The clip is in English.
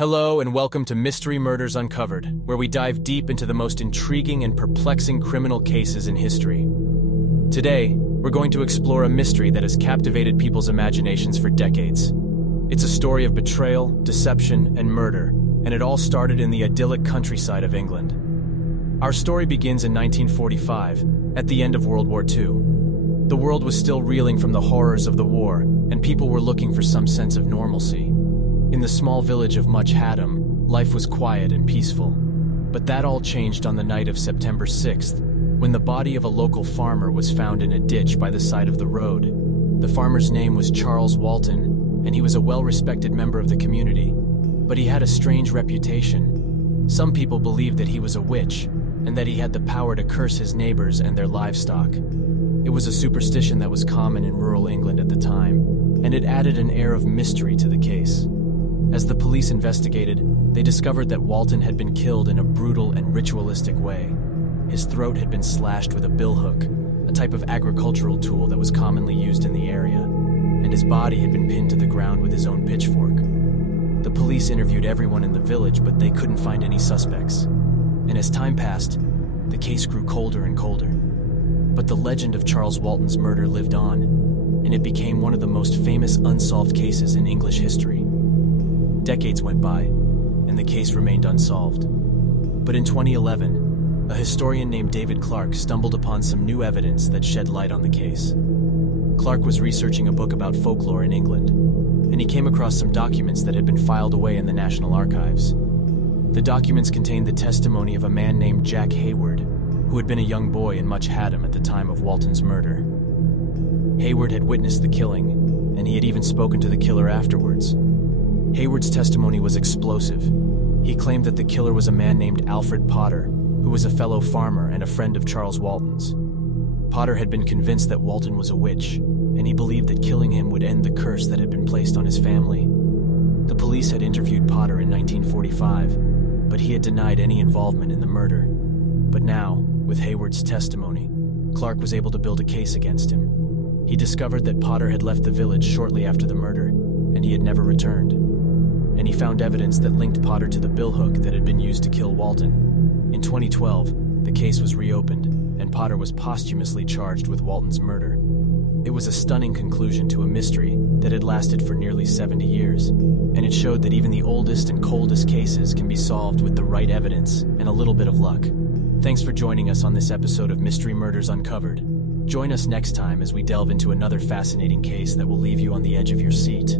Hello and welcome to Mystery Murders Uncovered, where we dive deep into the most intriguing and perplexing criminal cases in history. Today, we're going to explore a mystery that has captivated people's imaginations for decades. It's a story of betrayal, deception, and murder, and it all started in the idyllic countryside of England. Our story begins in 1945, at the end of World War II. The world was still reeling from the horrors of the war, and people were looking for some sense of normalcy. In the small village of Much Haddam, life was quiet and peaceful. But that all changed on the night of September 6th, when the body of a local farmer was found in a ditch by the side of the road. The farmer's name was Charles Walton, and he was a well-respected member of the community. But he had a strange reputation. Some people believed that he was a witch, and that he had the power to curse his neighbors and their livestock. It was a superstition that was common in rural England at the time, and it added an air of mystery to the case. As the police investigated, they discovered that Walton had been killed in a brutal and ritualistic way. His throat had been slashed with a billhook, a type of agricultural tool that was commonly used in the area, and his body had been pinned to the ground with his own pitchfork. The police interviewed everyone in the village, but they couldn't find any suspects. And as time passed, the case grew colder and colder. But the legend of Charles Walton's murder lived on, and it became one of the most famous unsolved cases in English history. Decades went by, and the case remained unsolved. But in 2011, a historian named David Clark stumbled upon some new evidence that shed light on the case. Clark was researching a book about folklore in England, and he came across some documents that had been filed away in the National Archives. The documents contained the testimony of a man named Jack Hayward, who had been a young boy in Much Haddam at the time of Walton's murder. Hayward had witnessed the killing, and he had even spoken to the killer afterwards. Hayward's testimony was explosive. He claimed that the killer was a man named Alfred Potter, who was a fellow farmer and a friend of Charles Walton's. Potter had been convinced that Walton was a witch, and he believed that killing him would end the curse that had been placed on his family. The police had interviewed Potter in 1945, but he had denied any involvement in the murder. But now, with Hayward's testimony, Clark was able to build a case against him. He discovered that Potter had left the village shortly after the murder, and he had never returned. And he found evidence that linked Potter to the billhook that had been used to kill Walton. In 2012, the case was reopened, and Potter was posthumously charged with Walton's murder. It was a stunning conclusion to a mystery that had lasted for nearly 70 years, and it showed that even the oldest and coldest cases can be solved with the right evidence and a little bit of luck. Thanks for joining us on this episode of Mystery Murders Uncovered. Join us next time as we delve into another fascinating case that will leave you on the edge of your seat.